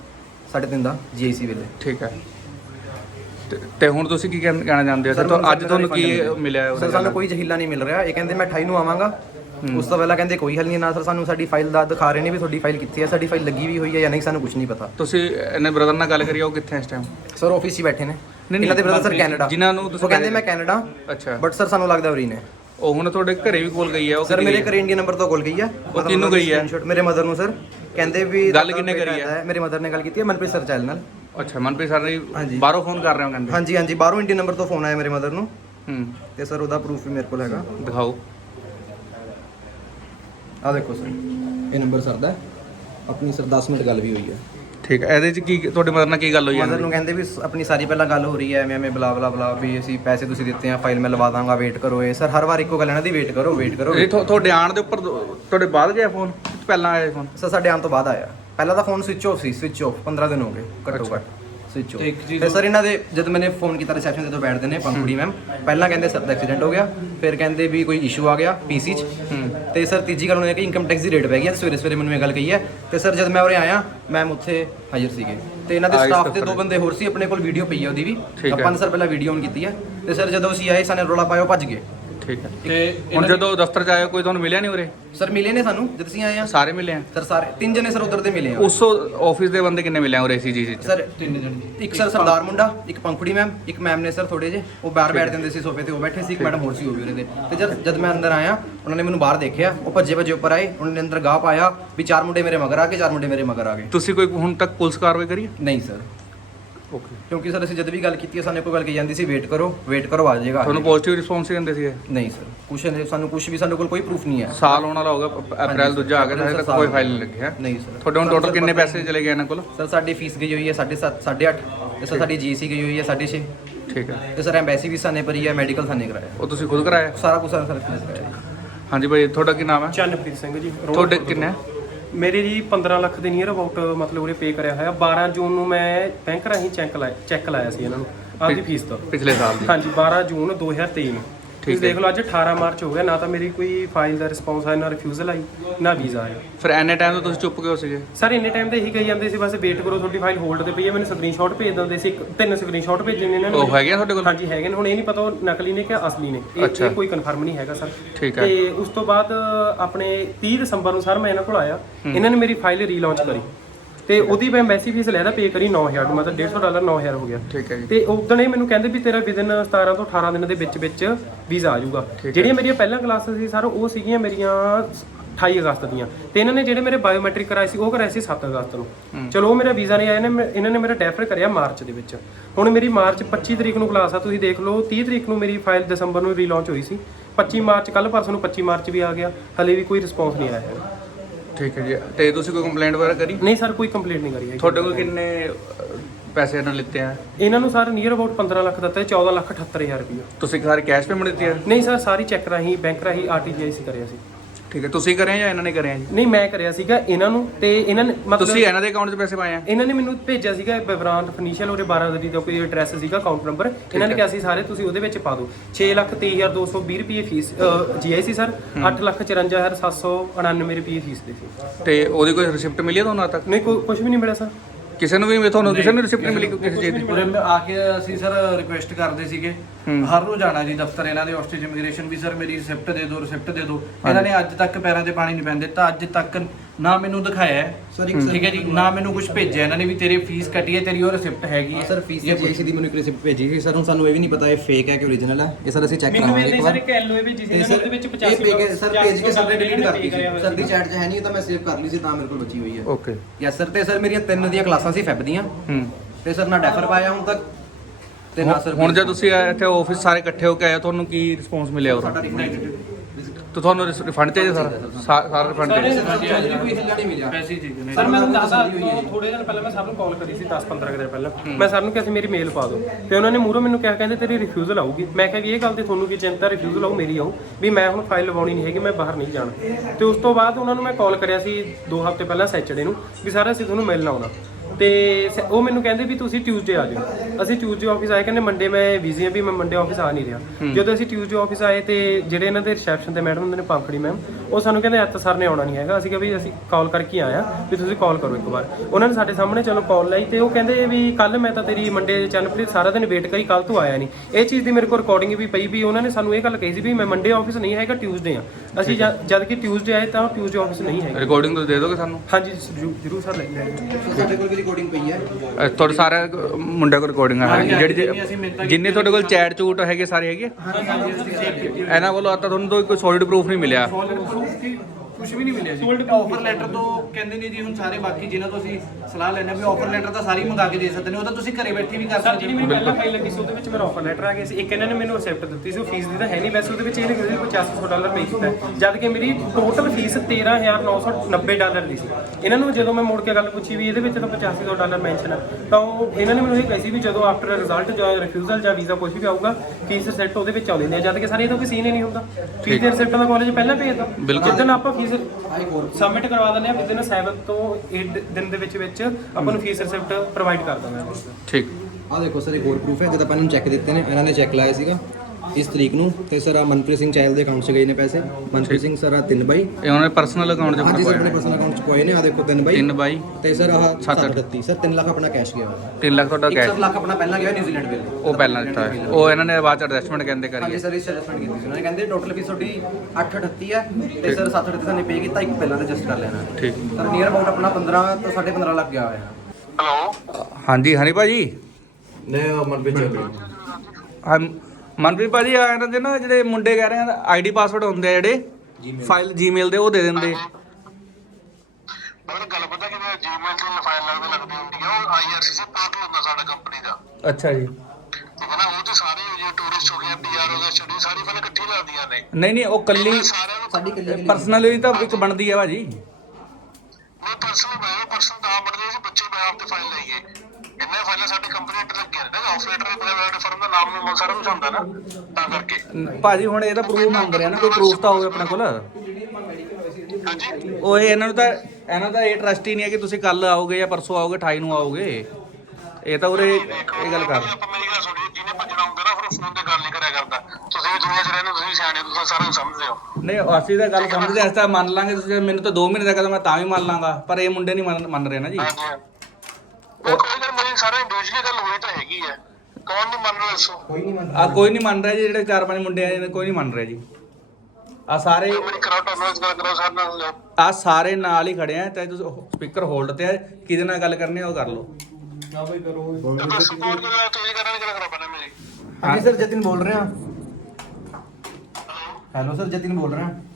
ਸਾਢੇ ਤਿੰਨ ਦਾ ਜੀਆਈਸੀ ਵੇਲੇ। ਠੀਕ ਹੈ। ਤੇ- ਤੇ ਹੁਣ ਤੁਸੀਂ ਕੀ ਕਹਿਣ- ਕਹਿਣਾ ਚਾਹੁੰਦੇ ਹੋ? ਤਾਂ ਅੱਜ ਤੁਹਾਨੂੰ ਕੀ ਮਿਲਿਆ। ਸਰ ਸਾਨੂੰ ਕੋਈ ਜ਼ਹੀਲਾ ਨਹੀਂ ਮਿਲ ਰਿਹਾ। ਇਹ ਕਹਿੰਦੇ ਮੈਂ 28 ਨੂੰ ਆਵਾਂਗਾ। ਉਸ ਤੋਂ ਪਹਿਲਾਂ ਕਹਿੰਦੇ ਕੋਈ ਹੱਲ ਨਹੀਂ ਨਾ ਸਰ ਸਾਨੂੰ ਸਾਡੀ ਫਾਈਲ ਦਾ ਦਿਖਾ ਰਹੇ ਨੇ ਵੀ ਤੁਹਾਡੀ ਫਾਈਲ ਕਿੱਥੇ ਹੈ। ਸਾਡੀ ਫਾਈਲ ਲੱਗੀ ਵੀ ਹੋਈ ਹੈ ਜਾਂ ਨਹੀਂ ਸਾਨੂੰ ਕੁਝ ਨਹੀਂ ਪਤਾ। ਤੁਸੀਂ ਇਹਨੇ ਬ੍ਰਦਰ ਨਾਲ ਗੱਲ ਕਰੀ ਆ, ਉਹ ਕਿੱਥੇ ਇਸ ਟਾਈਮ ਸਰ ਆਫਿਸ 'ਚ ਹੀ ਬੈਠੇ ਨੇ। ਨਹੀਂ, ਇਹਨਾਂ ਦੇ ਬ੍ਰਦਰ ਸਰ ਕੈਨੇਡਾ ਜਿਨ੍ਹਾਂ ਨੂੰ ਤੁਸੀਂ ਕਹਿੰਦੇ ਕਹਿ ਮੈਂ ਕੈਨੇਡਾ ਅੱਛਾ। ਬਟ ਸਰ ਸਾਨੂੰ ਲੱਗਦਾ ਉਰੀ ਨੇ। ਉਹ ਹੁਣ ਤੁਹਾਡੇ ਘਰੇ ਵੀ ਕੋਲ ਗਈ ਹੈ ਉਹ ਸਰ ਮੇਰੇ? ਘਰੇ ਇੰਡੀਅਨ ਨੰਬਰ ਤੋਂ ਕਾਲ ਗਈ ਹੈ। ਉਹ ਕਿਹਨੂੰ ਗਈ ਹੈ? ਮੇਰੇ ਮਦਰ ਨੂੰ ਸਰ ਕਹਿੰਦੇ ਵੀ ਗੱਲ ਬੇਟਾ ਕਰੀ ਹੈ? ਮੇਰੇ ਮਦਰ ਨੇ ਗੱਲ ਕੀਤੀ ਹੈ ਮਨਪ੍ਰੀਤ ਸਰ ਚੈਨਲ ਨਾਲ। ਅੱਛਾ ਮਨਪ੍ਰੀਤ ਸਰ ਨੇ। ਬਾਹਰੋਂ ਫੋਨ ਕਰ ਰਹੇ ਹੋ ਕਹਿੰਦੇ। ਹਾਂਜੀ ਹਾਂਜੀ ਬਾਹਰੋਂ ਇੰਡੀਅਨ ਨੰਬਰ ਤੋਂ ਫੋਨ ਆਇਆ ਮੇਰੇ ਮਦਰ ਨੂੰ। ਹੂੰ। ਤੇ ਸਰ ਉਹਦਾ ਪ੍ਰੂਫ ਵੀ ਮੇਰੇ ਕੋਲ ਹੈਗਾ। ਦਿਖਾਓ। ਆ ਦੇਖੋ ਸਰ ਇਹ ਨੰਬਰ ਸਰ ਦਾ। ਆਪਣੀ ਸਰ 10 ਮਿੰਟ ਗੱਲ ਵੀ ਹੋਈ ਹੈ। ਠੀਕ ਹੈ ਇਹਦੇ ਚ ਕੀ ਤੁਹਾਡੇ ਮਦਰ ਨਾਲ ਕੀ ਗੱਲ ਹੋਈ ਮਦਰ ਜਾਂਦੀ? ਨੂੰ ਕਹਿੰਦੇ ਵੀ ਸ- ਆਪਣੀ ਸਾਰੀ ਪਹਿਲਾਂ ਗੱਲ ਹੋ ਰਹੀ ਹੈ ਐਵੇਂ ਐਵੇਂ ਬਲਾ ਬਲਾ ਬਲਾ ਵੀ ਅਸੀਂ ਪੈਸੇ ਤੁਸੀਂ ਦਿੱਤੇ ਆ ਫਾਈਲ ਮੈਂ ਲਵਾ ਦਾਂਗਾ ਵੇਟ ਕਰੋ ਇਹ। ਸਰ ਹਰ ਵਾਰ ਇੱਕੋ ਗੱਲ ਇਹਨਾਂ ਦੀ ਵੇਟ ਕਰੋ ਵੇਟ ਕਰੋ ਇਹ ਤੁਹਾ- ਤੁਹਾਡੇ ਆਣ ਦੇ ਉੱਪਰ ਤੁਹਾਡੇ ਬਾਅਦ ਗਿਆ ਫੋਨ ਪਹਿਲਾਂ ਆਇਆ ਫੋਨ ਸਰ ਸਾਡੇ ਆਉਣ ਤੋਂ ਬਾਅਦ ਆਇਆ। ਪਹਿਲਾਂ ਤਾਂ ਫੋਨ ਸਵਿਚ ਆਫ ਸੀ ਸਵਿਚ ਆਫ 15 ਦਿਨ ਹੋ ਗਏ ਘੱਟੋ। ਘੱਟ ਸਵਿਚ ਚੀਜ਼ ਤੇ ਸਰ ਇਹਨਾਂ ਦੇ ਜਦ ਮੈਨੇ ਫੋਨ ਕੀਤਾ ਰਿਸੈਪਸ਼ਨ ਤੇ ਤੋਂ ਬੈਠਦੇ ਨੇ ਪੰਖੁੜੀ ਮੈਮ ਪਹਿਲਾਂ ਕਹਿੰਦੇ ਸਰ ਦਾ ਐਕਸੀਡੈਂਟ ਹੋ ਗਿਆ ਫਿਰ ਕਹਿੰਦੇ ਵੀ ਕੋਈ ਇਸ਼ੂ ਆ ਗਿਆ ਪੀਸੀ ਚ। ਤੇ ਸਰ ਤੀਜੀ ਗੱਲ ਉਹਨੇ ਕਿ ਇਨਕਮ ਟੈਕਸ ਦੀ ਰੇਟ ਪੈ ਗਈ ਹੈ ਸਵੇਰੇ ਸਵੇਰੇ ਮੈਨੂੰ ਇਹ ਗੱਲ ਕਹੀ ਹੈ। ਤੇ ਸਰ ਜਦ ਮੈਂ ਉਰੇ ਆਇਆ ਮੈਮ ਉੱਥੇ ਹਾਜ਼ਰ ਸੀਗੇ। ਤੇ ਇਹਨਾਂ ਦੇ ਸਟਾਫ ਦੇ ਦਫ਼ਤਰ ਦੋ ਬੰਦੇ ਹੋਰ ਸੀ ਆਪਣੇ ਕੋਲ ਵੀਡੀਓ ਪਈ ਹੈ ਉਹਦੀ ਵੀ। ਆਪਾਂ ਨੇ ਸਰ ਪਹਿਲਾਂ ਵੀਡੀਓ ਔਨ ਕੀਤੀ ਹੈ। ਤੇ ਸਰ ਜਦੋਂ ਅਸੀਂ ਆਏ ਸਾਨੇ ਰੋਲਾ ਉਹ ਭੱਜ ਗਏ। ਠੀਕ ਹੈ। ਤੇ ਹੁਣ ਇਹਨਾਂ ਜਦੋਂ ਦਫ਼ਤਰ ਚ ਆਏ ਕੋਈ ਤੁਹਾਨੂੰ ਮਿਲਿਆ ਨਹੀਂ ਉਰੇ? ਸਰ ਮਿਲੇ ਨੇ ਸਾਨੂੰ ਜਦ ਅਸੀਂ ਆਏ ਆ। ਸਾਰੇ ਮਿਲੇ ਆ? ਸਰ ਸਾਰੇ ਤਿੰਨ ਜਣੇ ਸਰ ਉਧਰ ਦੇ ਮਿਲੇ ਆ। ਉਸ ਆਫਿਸ ਦੇ ਬੰਦੇ ਕਿੰਨੇ ਮਿਲੇ ਆ ਉਰੇ ਸੀ ਜੀ ਚ? ਸਰ ਤਿੰਨ ਜਣੇ ਇੱਕ ਸਰ ਸਰਦਾਰ ਮੁੰਡਾ ਇੱਕ ਪੰਖੁੜੀ ਮੈਮ ਇੱਕ ਮੈਮ ਨੇ ਸਰ ਥੋੜੇ ਜੇ ਉਹ ਬਾਹਰ ਬੈਠ ਜਾਂਦੇ ਸੀ ਸੋਫੇ ਤੇ ਉਹ ਬੈਠੇ ਸੀ ਇੱਕ ਮੈਡਮ ਹੋਰ ਸੀ ਉਹ ਵੀ ਉਹਦੇ ਦੇ। ਤੇ ਜਦ ਜਦ ਮੈਂ ਅੰਦਰ ਆਇਆ ਉਹਨਾਂ ਨੇ ਮੈਨੂੰ ਬਾਹਰ ਦੇਖਿਆ ਉਹ ਭੱਜੇ ਭੱਜੇ ਉੱਪਰ ਆਏ ਉਹਨਾਂ ਨੇ ਅੰਦਰ ਗਾਹ ਪਾਇਆ ਵੀ ਚਾਰ ਮੁੰਡੇ ਮੇਰੇ ਮਗਰ ਆ ਗਏ ਚਾਰ ਮੁੰਡੇ ਮੇਰੇ ਮਗਰ ਆ ਗਏ। ਤੁਸੀਂ ਕੋਈ ਹੁਣ ਤੱਕ ਪੁਲਿਸ ਕਾਰਵਾਈ ਕਰੀ ਨਹੀਂ ਸਰ। ਓਕੇ ਕਿਉਂਕਿ ਸਰ ਅਸੀਂ ਜਦ ਵੀ ਗੱਲ ਕੀਤੀ ਹੈ ਸਾਨੂੰ ਕੋਈ ਗੱਲ ਕਹੀ ਜਾਂਦੀ ਸੀ ਵੇਟ ਕਰੋ ਵੇਟ ਕਰੋ ਆ ਜਾਏਗਾ ਤੁਹਾਨੂੰ ਪੋਜ਼ਿਟਿਵ ਰਿਸਪੌਂਸ ਹੀ ਦਿੰਦੇ ਸੀ ਨਹੀਂ ਸਰ ਕੁਛ ਨਹੀਂ ਸਾਨੂੰ ਕੁਛ ਵੀ ਸਾਡੇ ਕੋਲ ਕੋਈ ਪ੍ਰੂਫ ਨਹੀਂ ਹੈ। ਸਾਲ ਹੋਣ ਵਾਲਾ ਹੋਗਾ ਅਪ- ਅਪ੍ਰੈਲ ਦੂਜਾ ਆ ਗਿਆ ਤਾਂ ਹਜੇ ਤੱਕ ਸਾਲ ਕੋਈ ਫਾਈਲ ਨਹੀਂ ਲੱਗੀ ਹੈ ਨਹੀਂ ਸਰ। ਤੁਹਾਡੇ ਹੁਣ ਟੋਟਲ ਕਿੰਨੇ ਪੈਸੇ ਚਲੇ ਗਏ ਇਹਨਾਂ ਕੋਲ? ਸਰ ਸਾਡੀ ਫੀਸ ਗਈ ਹੋਈ ਹੈ 7.5 8.5 ਤੇ ਸਰ ਸਾਡੀ ਜੀਸੀ ਗਈ ਹੋਈ ਹੈ 6.5 ਠੀਕ ਹੈ। ਤੇ ਸਰ ਐਮਬੈਸੀ ਵੀ ਸਾਨੇ ਭਰੀ ਹੈ ਮੈਡੀਕਲ ਸਾਨੇ ਕਰਾਇਆ। ਉਹ ਤੁਸੀਂ ਖੁਦ ਕਰਾਇਆ? ਸਾਰਾ ਕੁਝ ਸਰ ਕਰਾਇਆ ਹਾਂਜੀ ਭਾਈ ਤੁਹਾਡਾ ਕੀ ਨਾਮ ਹੈ? ਚੰਨਪ੍ਰੀਤ ਸਿੰਘ ਜੀ ਰੋਡ ਤੁਹਾਡੇ। ਕਿੰਨੇ? ਮੇਰੇ ਜੀ 15 ਲੱਖ ਦੇ ਨੀਅਰ ਅਬਾਊਟ ਮਤਲਬ ਉਹਨੇ ਪੇ ਕਰਿਆ ਹੋਇਆ। 12 ਜੂਨ ਨੂੰ ਮੈਂ ਬੈਂਕ ਰਾਹੀਂ ਚੈੱਕ ਲਾਇਆ ਚੈੱਕ ਲਾਇਆ ਸੀ ਇਹਨਾਂ ਨੂੰ ਆਪਦੀ ਫੀਸ ਦਾ ਪਿਛਲੇ ਸਾਲ ਦੀ। ਹਾਂਜੀ 12 ਜੂਨ 2023 ਨੂੰ। ਤੁਸੀਂ। ਦੇਖ ਲਓ ਅੱਜ 18 ਮਾਰਚ ਹੋ ਗਿਆ ਨਾ ਤਾਂ ਮੇਰੀ ਕੋਈ ਫਾਈਲ ਦਾ ਰਿਸਪੌਂਸ ਆਇਆ ਨਾ ਰਿਫਿਊਜ਼ਲ ਆਈ ਨਾ ਵੀਜ਼ਾ ਆਇਆ ਫਿਰ ਐਨੇ ਟਾਈਮ ਤੋਂ ਤੁਸੀਂ ਚੁੱਪ ਕਿਉਂ ਸੀਗੇ ਸਰ ਇੰਨੇ ਟਾਈਮ ਤੇ ਇਹੀ ਕਹੀ ਜਾਂਦੇ ਸੀ ਬਸ ਵੇਟ ਕਰੋ ਤੁਹਾਡੀ ਫਾਈਲ ਹੋਲਡ ਤੇ ਪਈ ਹੈ ਮੈਨੂੰ ਸਕਰੀਨਸ਼ਾਟ ਭੇਜ ਦਿੰਦੇ ਸੀ ਇੱਕ ਤਿੰਨ ਸਕਰੀਨਸ਼ਾਟ ਭੇਜੇ ਨੇ ਇਹਨਾਂ ਨੇ ਉਹ ਹੈਗੇ ਆ ਤੁਹਾਡੇ ਕੋਲ ਹਾਂਜੀ ਹੈਗੇ ਨੇ ਹੁਣ ਇਹ ਨਹੀਂ ਪਤਾ ਉਹ ਨਕਲੀ ਨੇ ਕਿ ਅਸਲੀ ਨੇ ਇਹ ਅੱਛਾ। ਇਹ ਕੋਈ ਕਨਫਰਮ ਨਹੀਂ ਹੈਗਾ ਸਰ ਠੀਕ ਹੈ। ਤੇ ਉਸ ਤੋਂ ਬਾਅਦ ਆਪਣੇ 30 ਦਸੰਬਰ ਨੂੰ ਸਰ ਮੈਂ ਇਹਨਾਂ ਕੋਲ ਆਇਆ ਇਹਨਾਂ ਨੇ ਮੇਰੀ ਫਾਈਲ ਰੀਲਾਂਚ ਕਰੀ ਤੇ ਉਹਦੀ ਮੈਂ ਮੈਸੀ ਫੀਸ ਲੈਦਾ ਪੇ ਕਰੀ 9000 ਮਤਲਬ 150 ਡਾਲਰ 9000 ਹੋ ਗਿਆ। ਠੀਕ ਹੈ ਜੀ। ਤੇ ਉਦੋਂ ਇਹ ਮੈਨੂੰ ਕਹਿੰਦੇ ਵੀ ਤੇਰਾ ਵਿਦਨ 17 ਤੋਂ 18 ਦਿਨਾਂ ਦੇ ਵਿੱਚ ਵਿੱਚ ਵੀਜ਼ਾ ਆ ਜਾਊਗਾ। ਜਿਹੜੀਆਂ ਮੇਰੀਆਂ ਪਹਿਲਾਂ ਕਲਾਸਾਂ ਸੀ ਸਰ ਉਹ ਸੀਗੀਆਂ ਮੇਰੀਆਂ 28 ਅਗਸਤ ਦੀਆਂ। ਤੇ ਇਹਨਾਂ ਨੇ ਜਿਹੜੇ ਮੇਰੇ ਬਾਇਓਮੈਟ੍ਰਿਕ ਕਰਾਏ ਸੀ ਉਹ ਕਰਾਏ ਸੀ 7 ਅਗਸਤ ਨੂੰ। ਚਲੋ ਉਹ ਮੇਰਾ ਵੀਜ਼ਾ ਨਹੀਂ ਆਇਆ ਇਹਨੇ ਮੇ- ਇਹਨਾਂ ਨੇ ਮੇਰਾ ਡੈਫਰ ਕਰਿਆ ਮਾਰਚ ਦੇ ਵਿੱਚ। ਹੁਣ ਮੇਰੀ ਮਾਰਚ 25 ਤਰੀਕ ਨੂੰ ਕਲਾਸ ਆ ਤੁਸੀਂ ਦੇਖ ਲਓ 30 ਤਰੀਕ ਨੂੰ ਮੇਰੀ ਫਾਈਲ ਦਸੰਬਰ ਨੂੰ ਰੀਲਾਂਚ ਹੋਈ ਸੀ। 25 ਮਾਰਚ ਕੱਲ ਪਰਸੋਂ ਨੂੰ 25 ਮਾਰਚ ਵੀ ਆ ਗਿਆ ਹਲੇ ਵੀ ਕੋਈ ਰਿਸਪੌਂਸ ਨਹੀਂ ਆਇਆ। ਠੀਕ ਹੈ ਜੀ। ਤੇ ਤੁਸੀਂ ਕੋਈ ਕੰਪਲੇਂਟ ਵਗੈਰਾ ਕਰੀ? ਨਹੀਂ ਸਰ ਕੋਈ ਕੰਪਲੇਂਟ ਨਹੀਂ ਕਰੀ ਹੈਗੀ। ਤੁਹਾਡੇ ਕੋਲ ਕਿੰਨੇ ਅਹ, ਪੈਸੇ ਇਹਨਾਂ ਲਿੱਤੇ ਆ? ਇਹਨਾਂ ਨੂੰ ਸਰ ਨੀਅਰ ਅਬਾਊਟ 15 ਲੱਖ ਦਿੱਤਾ 14 ਲੱਖ 78000 ਰੁਪਇਆ ਤੁਸੀਂ ਸਾਰੀ ਕੈਸ਼ ਪੇਮੈਂਟ ਦਿੱਤੀ ਹੈ ਨਹੀਂ ਸਰ ਸਾਰੀ ਚੈੱਕ ਰਾਹੀਂ ਬੈਂਕ ਰਾਹੀਂ ਆਰਟੀਜੀਐਸ ਕਰਿਆ ਸੀ। ਠੀਕ ਹੈ ਤੁਸੀਂ ਕਰਿਆ ਜਾਂ ਇਹਨਾਂ ਨੇ ਕਰਿਆ ਜੀ? ਨਹੀਂ ਮੈਂ ਕਰਿਆ ਸੀਗਾ ਇਹਨਾਂ ਨੂੰ ਤੇ ਇਹਨਾਂ ਨੇ ਮਤਲਬ ਤੁਸੀਂ ਇਹਨਾਂ ਦੇ ਅਕਾਊਂਟ 'ਚ ਪੈਸੇ ਪਾਏ ਆ? ਇਹਨਾਂ ਨੇ ਮੈਨੂੰ ਭੇਜਿਆ ਸੀਗਾ ਬ੍ਰਾਂਡ ਫਰਨੀਚਰ ਉਹਦੇ 12 ਦੀ ਦਾ ਕੋਈ ਐਡਰੈਸ ਸੀਗਾ ਅਕਾਊਂਟ ਨੰਬਰ ਇਹਨਾਂ ਨੇ ਕਿਹਾ ਸੀ ਸਾਰੇ ਤੁਸੀਂ ਉਹਦੇ ਵਿੱਚ ਪਾ ਦਿਓ। 623220 ਰੁਪਏ ਫੀਸ ਜੀਆਈਸੀ ਸਰ 854799 ਰੁਪਏ ਫੀਸ ਦੇ ਸੀ। ਤੇ ਉਹਦੀ ਕੋਈ ਰਿਸਿਪਟ ਮਿਲੀ ਤੁਹਾਨੂੰ ਅੱਜ ਤੱਕ? ਨਹੀਂ ਕੋਈ ਕੁਝ ਵੀ ਨਹੀਂ ਮਿਲਿਆ ਸਰ ਕਿਸੇ ਨੂੰ ਵੀ ਤੁਹਾਨੂੰ ਕਿਸੇ ਨੂੰ ਰਿਸਿਪਟ ਨਹੀਂ ਮਿਲੀ ਕਿਸੇ ਚੀਜ਼ ਦੀ? ਉਰੇ ਮੈਂ ਆ ਕੇ ਅਸੀਂ ਸਰ ਰਿਕੁਐਸਟ ਕਰਦੇ ਸੀਗੇ। ਹਰ ਰੋਜ਼ ਆਣਾ ਜੀ ਦਫ਼ਤਰ ਇਹਨਾਂ ਦੇ ਆਸਟ੍ਰੇਜ ਇਮੀਗ੍ਰੇਸ਼ਨ ਵੀ ਸਰ ਮੇਰੀ ਰਿਸਿਪਟ ਦੇ ਦਿਓ ਰਿਸਿਪਟ ਦੇ ਦਿਓ। ਇਹਨਾਂ ਨੇ ਅੱਜ ਤੱਕ ਪੈਰਾਂ ਤੇ ਪਾਣੀ ਨਹੀਂ ਪੈਣ ਦਿੱਤਾ ਅੱਜ ਤੱਕ ਨਾ ਮੈਨੂੰ ਦਿਖਾਇਆ ਹੈ। ਸਰ ਇੱਕ ਠੀਕ ਹੈ ਜੀ ਨਾ ਮੈਨੂੰ ਕੁਝ ਭੇਜਿਆ। ਇਹਨਾਂ ਨੇ ਵੀ ਤੇਰੀ ਫੀਸ ਕੱਟੀ ਹੈ ਤੇਰੀ ਉਹ ਰਿਸਿਪਟ ਹੈਗੀ ਹੈ ਸਰ ਫੀਸ ਦੀ ਜੀਸੀ ਦੀ ਮੈਨੂੰ ਇੱਕ ਰਿਸਿਪਟ ਭੇਜੀ ਸੀ ਸਰ ਹੁਣ ਸਾਨੂੰ ਇਹ ਵੀ ਨਹੀਂ ਪਤਾ ਇਹ ਫੇਕ ਹੈ ਕਿ ਓਰੀਜਨਲ ਹੈ। ਇਹ ਸਰ ਅਸੀਂ ਚੈੱਕ ਮੈਨੂੰ ਕਰਾਵਾਂਗੇ ਇੱਕ ਸਰ ਵਾਰ। ਇੱਕ ਐਲਓਏ ਭੇਜੀ ਸੀ ਇਹ ਇਹਨਾਂ ਉਹਦੇ ਵਿੱਚ ਇਹ 85 ਪੇਜ ਸਰ ਪੇਜ ਕੇ ਸਰ ਡਿਲੀਟ ਹੋਇਆ ਸੀ। ਸਰ ਦੀ ਚੈਟ 'ਚ ਹੈ ਨਹੀਂ ਤਾਂ ਮੈਂ ਸੇਵ ਕਰ ਲਈ ਸੀ ਤਾਂ ਮੇਰੇ ਕੋਲ ਬਚੀ ਹੋਈ ਹੈ। ਓਕੇ ਯੈਸ ਸਰ ਤੇ ਸਰ ਮੇਰੀਆਂ ਤਿੰਨ ਦੀਆਂ ਕਲਾਸਾਂ ਸੀ ਫੈਬ ਦੀਆਂ। ਹੂੰ। ਤੇ ਸਰ ਨਾ ਡੈਫਰ ਪਾਇਆ ਹੁਣ ਤੱਕ ਤੇ ਨਾ ਸਰ ਹੁਣ ਜਦ ਤੁਸੀਂ ਇੱਥੇ ਆਫਿਸ ਸਾਰੇ ਇਕੱਠੇ ਹੋ ਕੇ ਆਏ ਤੁਹਾਨੂੰ ਕੀ ਰਿਸਪੌਂਸ ਮਿਲਿਆ ਸਾਡਾ ਉਹ ਰਿਫੰਡ ਤੇ ਤੁਹਾਨੂੰ ਰਿਫੰਡ ਚਾਹੀਦਾ ਸਾਰਾ? ਸਾ- ਸਾਰਾ ਰਿਫੰਡ ਚਾਹੀਦਾ? ਪੈਸੇ ਠੀਕ ਨੇ ਸਰ ਮੈਂ ਤੁਹਾਨੂੰ ਦੱਸਦਾ ਥੋੜੇ ਦਿਨ ਪਹਿਲਾਂ ਮੈਂ ਸਰ ਨੂੰ ਕਾਲ ਕਰੀ ਸੀ 10-15 ਦਿਨ ਪਹਿਲਾਂ। ਮੈਂ ਸਰ ਨੂੰ ਕਿਹਾ ਸੀ ਮੇਰੀ ਮੇਲ ਪਾ ਦਿਓ। ਤੇ ਉਹਨਾਂ ਨੇ ਮੂਹਰੋਂ ਮੈਨੂੰ ਕਿਹਾ ਕਹਿੰਦੇ ਤੇਰੀ ਰਿਫਿਊਜ਼ਲ ਆਊਗੀ। ਮੈਂ ਕਿਹਾ ਵੀ ਇਹ ਗੱਲ ਤੇ ਤੁਹਾਨੂੰ ਕੀ ਚਿੰਤਾ ਰਿਫਿਊਜ਼ਲ ਆਊ ਮੇਰੀ ਆਊ ਵੀ ਮੈਂ ਹੁਣ ਫਾਈਲ ਲਵਾਉਣੀ ਨਹੀਂ ਹੈਗੀ ਮੈਂ ਬਾਹਰ ਨਹੀਂ ਜਾਣਾ। ਤੇ ਉਸ ਤੋਂ ਬਾਅਦ ਉਹਨਾਂ ਨੂੰ ਮੈਂ ਕਾਲ ਕਰਿਆ ਸੀ 2 ਹਫ਼ਤੇ ਪਹਿਲਾਂ ਸੈਚਰਡੇ ਨੂੰ ਵੀ ਸਰ ਅਸੀਂ ਤੁਹਾਨੂੰ ਮਿਲਣ ਆਉਣਾ। ਤੇ ਉਹ ਮੈਨੂੰ ਕਹਿੰਦੇ ਵੀ ਤੁਸੀਂ ਟਿਊਜ਼ਡੇ ਆ ਜਾਓ ਅਸੀਂ ਟਿਊਜ਼ਡੇ ਆਫਿਸ ਆਏ ਕਹਿੰਦੇ ਮੰਡੇ ਮੈਂ ਬਿਜ਼ੀ ਹਾਂ ਵੀ ਮੈਂ ਮੰਡੇ ਆਫਿਸ ਆ ਨਹੀਂ ਰਿਹਾ। ਜਦੋਂ ਅਸੀਂ ਟਿਊਜ਼ਡੇ ਆਫਿਸ ਆਏ ਤੇ ਜਿਹੜੇ ਇਹਨਾਂ ਦੇ ਰਿਸੈਪਸ਼ਨ ਤੇ ਮੈਡਮ ਹੁੰਦੇ ਨੇ ਪੰਖੜੀ ਮੈਮ ਉਹ ਸਾਨੂੰ ਕਹਿੰਦੇ ਅੱਜ ਸਰ ਨੇ ਆਉਣਾ ਨਹੀਂ ਹੈਗਾ। ਅਸੀਂ ਕਿਹਾ ਵੀ ਅਸੀਂ ਕਾਲ ਕਰਕੇ ਆਏ ਆ ਵੀ ਤੁਸੀਂ ਕਾਲ ਕਰੋ ਇੱਕ ਵਾਰ। ਉਹਨਾਂ ਨੇ ਸਾਡੇ ਸਾਹਮਣੇ ਚਲੋ ਕਾਲ ਲਈ ਤੇ ਉਹ ਕਹਿੰਦੇ ਵੀ ਕੱਲ ਮੈਂ ਤਾਂ ਤੇਰੀ ਮੰਡੇ ਚੰਨਪ੍ਰੀਤ ਸਾਰਾ ਦਿਨ ਵੇਟ ਕਰੀ ਕੱਲ ਤੂੰ ਆਇਆ ਨਹੀਂ। ਇਹ ਚੀਜ਼ ਦੀ ਮੇਰੇ ਕੋਲ ਰਿਕਾਰਡਿੰਗ ਵੀ ਪਈ ਵੀ ਉਹਨਾਂ ਨੇ ਸਾਨੂੰ ਇਹ ਗੱਲ ਕਹੀ ਸੀ ਵੀ ਮੈਂ ਮੰਡੇ ਆਫਿਸ ਨਹੀਂ ਹੈਗਾ ਟਿਊਜ਼ਡੇ ਆ। ਅਸੀਂ ਜਦ ਕਿ ਟਿਊਜ਼ਡੇ ਆਏ ਤਾਂ ਟਿਊਜ਼ਡੇ ਆਫਿਸ ਨਹੀਂ ਹੈਗਾ। ਰਿਕਾਰਡਿੰਗ ਤੁਸੀਂ ਦੇ ਦੋਗੇ ਸਾਨੂੰ? ਹਾਂਜੀ ਜ਼ਰੂਰ- ਜ਼ਰੂਰ ਸਰ ਲੈ ਲੈ ਸਾਡੇ ਕੋਲ ਵੀ ਰਿਕਾਰਡਿੰਗ ਪਈ ਹੈ। ਅਹ ਤੁਹਾਡੇ ਸਾਰੇ ਮੁੰਡੇ ਕੋਲ ਰਿਕਾਰਡਿੰਗ ਆ ਜਿਹੜੀ ਜਿਹੜੀ- ਜਿੰਨੇ ਤੁਹਾਡੇ ਕੋਲ ਚੈਟ ਚੂਟ ਹੈਗੇ ਸਾਰੇ ਹੈਗੇ? ਇਹਨਾਂ ਵੱਲੋਂ ਆ ਤਾਂ ਤੁਹਾਨੂੰ ਤਾਂ ਕੋਈ ਸੋਲਿਡ ਪ੍ਰੂਫ ਨਹੀਂ ਮਿਲਿਆ। ਕੁਝ ਵੀ ਨਹੀਂ ਮਿਲਿਆ ਜੀ। ਆਫਰ ਲੈਟਰ ਤੋਂ ਕਹਿੰਦੇ ਨੇ ਜੀ ਹੁਣ ਸਾਰੇ ਬਾਕੀ ਜਿਨ੍ਹਾਂ ਤੋਂ ਅਸੀਂ ਸਲਾਹ ਲੈਣਾ ਵੀ ਆਫਰ ਲੈਟਰ ਤਾਂ ਸਾਰੀ ਮੰਗਾ ਕੇ ਦੇ ਸਕਦੇ ਨੇ ਉਹ ਤਾਂ ਤੁਸੀਂ ਘਰੇ ਬੈਠੇ ਵੀ ਕਰ ਸਰ ਸਕਦੇ ਜਿਹੜੀ ਮੇਰੀ ਪਹਿਲਾਂ ਫਾਈਲ ਲੱਗੀ ਸੀ ਉਹਦੇ ਵਿੱਚ ਮੇਰਾ ਆਫਰ ਲੈਟਰ ਆ ਗਿਆ ਸੀ। ਇੱਕ ਇਹਨਾਂ ਨੇ ਮੈਨੂੰ ਰਿਸਿਪਟ ਦਿੱਤੀ ਸੀ ਉਹ ਫੀਸ ਦੀ ਤਾਂ ਹੈ ਨਹੀਂ। ਵੈਸੇ ਉਹਦੇ ਵਿੱਚ ਇਹ ਲਿਖਿਆ ਸੀ 8500 ਡਾਲਰ ਪੇ ਕੀਤਾ ਹੈ। ਜਦ ਕਿ ਮੇਰੀ ਟੋਟਲ ਫੀਸ 13990 ਡਾਲਰ ਦੀ ਸੀ। ਇਹਨਾਂ ਨੂੰ ਜਦੋਂ ਮੈਂ ਮੁੜ ਕੇ ਗੱਲ ਪੁੱਛੀ ਵੀ ਇਹਦੇ ਵਿੱਚ ਤਾਂ 8500 ਡਾਲਰ ਮੈਂਸ਼ਨ ਹੈ ਤਾਂ ਉਹ ਇਹਨਾਂ ਨੇ ਮੈਨੂੰ ਇਹ ਕਹੀ ਸੀ ਵੀ ਜਦੋਂ ਆਫਟਰ ਰਿਜ਼ਲਟ ਜਾਂ ਰਿਫਿਊਜ਼ਲ ਜਾਂ ਵੀਜ਼ਾ ਕੁਝ ਵੀ ਆਊਗਾ ਫੀਸ ਸੈੱਟ ਉਹਦੇ ਵਿੱਚ ਆ ਜਾਂਦੀ ਹੈ ਜਦ ਕਿ ਸਾਰੇ ਇਹ ਤਾਂ ਕੋਈ ਸੀਨ ਹੀ ਨਹੀਂ ਹੁੰਦਾ। ਫੀਸ ਦੇ ਰਿਸਿਪਟ ਦਾ ਕਾਲਜ ਪਹਿਲਾਂ ਭੇਜਦਾ ਬਿਲਕੁਲ। ਜਿੱਦਣ ਆਪਾਂ ਫੀਸ ਸਬਮਿਟ ਕਰਵਾ ਦਿੰਦੇ ਆ ਵਿਦਿਨ 7 ਤੋਂ 8 ਦਿਨ ਦੇ ਵਿੱਚ ਵਿੱਚ ਆਪਾਂ ਨੂੰ ਫੀਸ ਰਿਸਿਪਟ ਪ੍ਰੋਵਾਈਡ ਕਰ ਦਾਂਗੇ ਠੀਕ। ਆ ਦੇਖੋ ਸਰ ਇੱਕ ਹੋਰ ਪ੍ਰੂਫ ਹੈ ਜਦ ਆਪਾਂ ਨੂੰ ਚੈੱਕ ਦਿੱਤੇ ਨੇ ਇਹਨਾਂ ਨੇ ਚੈੱਕ ਲਾਇਆ ਸੀਗਾ। ਇਸ ਤਰੀਕ ਨੂੰ ਤੇ ਸਰ ਆ ਮਨਪ੍ਰੀਤ ਸਿੰਘ ਚਹਿਲ ਦੇ ਅਕਾਊਂਟ 'ਚ ਗਏ ਨੇ ਪੈਸੇ। ਮਨਪ੍ਰੀਤ ਸਿੰਘ ਸਰ ਆ 3 ਬਾਈ। ਇਹ ਉਹਨਾਂ ਦੇ ਪਰਸਨਲ ਅਕਾਊਂਟ 'ਚ ਹਾਂਜੀ ਸਰ ਆਪਣੇ ਪਰਸਨਲ ਅਕਾਊਂਟ 'ਚ ਕੋਏ ਨੇ। ਆ ਦੇਖੋ 3 ਬਾਈ। 3 ਬਾਈ। ਤੇ ਸਰ ਆਹ ਸੱਤ 738 ਸਰ 3 ਲੱਖ ਆਪਣਾ ਕੈਸ਼ ਗਿਆ। ਹੋਇਆ 3 ਲੱਖ ਤੁਹਾਡਾ ਕੈਸ਼ ਸਰ ਲੱਖ ਆਪਣਾ ਪਹਿਲਾਂ ਗਿਆ ਨਿਊਜ਼ੀਲੈਂਡ ਬਿੱਲ ਉਹ ਪਹਿਲਾਂ ਦਿੱਤਾ ਹੈ। ਉਹ ਇਹਨਾਂ ਨੇ ਬਾਅਦ ਚ ਐਡਜਸਟਮੈਂਟ ਕਹਿੰਦੇ ਹਾਂਜੀ ਕਰੀਏ ਸਰ ਇਸ ਐਡਜਸਟਮੈਂਟ ਕੀਤੀ ਸੀ। ਉਹਨਾਂ ਨੇ ਕਹਿੰਦੇ ਟੋਟਲ ਫੀਸ ਤੁਹਾਡੀ 838 ਹੈ। ਤੇ ਸਰ 738 ਸਾਨੂੰ ਪੇ ਕੀਤਾ ਇੱਕ ਪਹਿਲਾਂ ਐਡਜਸਟ ਕਰ ਲੈਣਾ। ਠੀਕ। ਸਰ ਨੀਅਰ ਅਬਾਊਟ ਆਪਣਾ 15 ਤੋਂ 15.5 ਲੱਖ ਗਿਆ ਹੋਇਆ। ਹਾਂਜੀ ਹਨੀ ਭਾਜੀ। ਨੇ ਮਨਪ੍ਰੀਤ ਚੌਧਰੀ ਹਾਂ ਮਨਪ੍ਰੀਤ ਭਾਜੀ ਆ ਇਹਨਾਂ ਦੇ ਨਾ ਜਿਹੜੇ ਮੁੰਡੇ ਕਹਿ ਰਹੇ ਆ ਆਈਡੀ ਪਾਸਵਰਡ ਹੁੰਦੇ ਆ ਜਿਹੜੇ ਫਾਈਲ ਜੀਮੇਲ ਦੇ ਉਹ ਦੇ ਦਿੰਦੇ। ਮਗਰ ਗੱਲ ਪਤਾ ਕਿ ਜੀਮੇਲ ਤੇ ਫਾਈਲ ਲੱਗਦੇ ਲੱਗਦੀ ਹੁੰਦੀ ਆ ਉਹ ਆਈਆਰਸੀਸੀ ਪੋਰਟਲ ਹੁੰਦਾ ਸਾਡਾ ਕੰਪਨੀ ਦਾ। ਅੱਛਾ ਜੀ। ਠੀਕ ਹੈ ਨਾ ਉਹ ਤੇ ਸਾਰੇ ਜੇ ਟੂਰਿਸਟ ਹੋ ਗਏ ਪੀਆਰ ਹੋ ਗਏ ਸਟੱਡੀ ਸਾਰੀ ਫਾਈਲ ਇਕੱਠੀ ਲੱਗਦੀਆਂ ਨੇ। ਨਹੀਂ ਨਹੀਂ ਉਹ ਕੱਲੀ ਸਾਡੀ ਕੱਲੀ ਪਰਸਨਲ ਤਾਂ ਇੱਕ ਬਣਦੀ ਆ ਭਾਜੀ। ਮੈਂ ਪਰਸਨਲ ਮੈਂ ਪਰਸਨਲ ਤਾਂ ਬਣਦੇ ਸੀ ਬੱਚੇ ਮੈਂ ਆਪ ਤੇ ਫਾਈਲ ਲਈਏ। ਇੰਨੇ ਫਾਈਲਾਂ ਸਾਡੀ ਕੰਪਨੀ ਤੇ ਲੱਗੀਆਂ ਨੇ ਆਫਰੇਟਰ ਦੇ ਪ੍ਰਾਈਵੇਟ ਫਰਮ ਦਾ ਨਾਮ ਨੂੰ ਸਾਰਾ ਕੁਝ ਹੁੰਦਾ ਨਾ ਤਾਂ ਕਰਕੇ। ਭਾਜੀ ਹੁਣ ਇਹਦਾ ਪ੍ਰੂਫ ਮੰਗ ਰਿਹਾ ਨਾ ਕੋਈ ਪ੍ਰੂਫ ਤਾਂ ਹੋਵੇ ਆਪਣੇ ਕੋਲ? ਹਾਂਜੀ? ਉਹ ਇਹ ਇਹਨਾਂ ਨੂੰ ਤਾਂ ਇਹਨਾਂ ਦਾ ਇਹ ਟਰਸਟ ਹੀ ਨਹੀਂ ਹੈ ਕਿ ਤੁਸੀਂ ਕੱਲ ਆਓਗੇ ਜਾਂ ਪਰਸੋਂ ਆਓਗੇ 28 ਨੂੰ ਆਓਗੇ। ਇਹ ਤਾਂ ਉਰੇ ਇਹ ਗੱਲ ਕਰ। ਮੇਰੀ ਗੱਲ ਸੁਣੀਏ ਜਿਹਨੇ ਭੱਜਣਾ ਹੁੰਦਾ ਨਾ ਫਿਰ ਫੋਨ ਤੇ ਗੱਲ ਨਹੀਂ ਕਰਿਆ ਕਰਦਾ। ਤੁਸੀਂ ਵੀ ਦੁਨੀਆ 'ਚ ਰਹਿੰਦੇ ਹੋ, ਤੁਸੀਂ ਸਿਆਣੇ ਹੋ, ਤੁਸੀਂ ਸਾਰਾ ਕੁਝ ਸਮਝਦੇ ਹੋ। ਨਹੀਂ ਅਸੀਂ ਤਾਂ ਗੱਲ ਸਮਝਦੇ ਹਾਂ, ਤਾਂ ਮੰਨ ਲਾਂਗੇ ਤੁਸੀਂ ਮੈਨੂੰ ਤਾਂ 2 ਮਹੀਨੇ ਦਾ ਕਹਦਾ ਮੈਂ ਤਾਂ ਵੀ ਮੰਨ ਲਾਂਗਾ ਪਰ ਇਹ ਮੁੰਡੇ ਨਹੀਂ ਮੰਨ ਰਹੇ ਨਾ ਜੀ। ਹਾਂਜੀ ਉਹ ਕੋਈ ਗੱਲ ਮੇਰੀ ਸਾਰੇ ਇੰਡੀਵਿਜੂਅਲੀ ਗੱਲ ਹੋਈ ਤਾਂ ਹੈਗੀ ਹੈ ਕੌਣ ਨਹੀਂ ਮੰਨ ਰਿਹਾ ਦੱਸੋ? ਕੋਈ ਨਹੀਂ ਮੰਨਦਾ ਆ ਕੋਈ ਨਹੀਂ ਮੰਨ ਰਿਹਾ ਜੀ ਜਿਹੜੇ ਚਾਰ ਪੰਜ ਮੁੰਡੇ ਆ ਜਿਹੜੇ ਕੋਈ ਨਹੀਂ ਮੰਨ ਰਿਹਾ ਜੀ। ਆ ਸਾਰੇ ਮੇਰੀ ਕਰਾਓ ਟਰਨਸ ਗੱਲ ਕਰੋ ਸਾਡੇ ਨਾਲ ਆ ਸਾਰੇ ਨਾਲ ਹੀ ਖੜੇ ਆ ਚਾਹੇ ਤੁਸੀਂ ਸਪੀਕਰ ਹੋਲਡ ਤੇ ਆ ਕਿਹਦੇ ਨਾਲ ਗੱਲ ਕਰਨੀ ਆ ਉਹ ਕਰ ਲਓ। ਤੇ ਬਸ ਸਪੋਰਟ ਕਰੋ ਤੁਸੀਂ ਕਰਨਾ ਨਹੀਂ ਕਰਨਾ ਪੈਣਾ ਮੇਰੀ। ਹਾਂਜੀ ਸਰ ਜਤਿਨ ਬੋਲ ਰਹੇ। ਹਾਂ ਹੈਲੋ ਸਰ ਜਤਿਨ ਬੋਲ ਰਿਹਾ। ਜੀ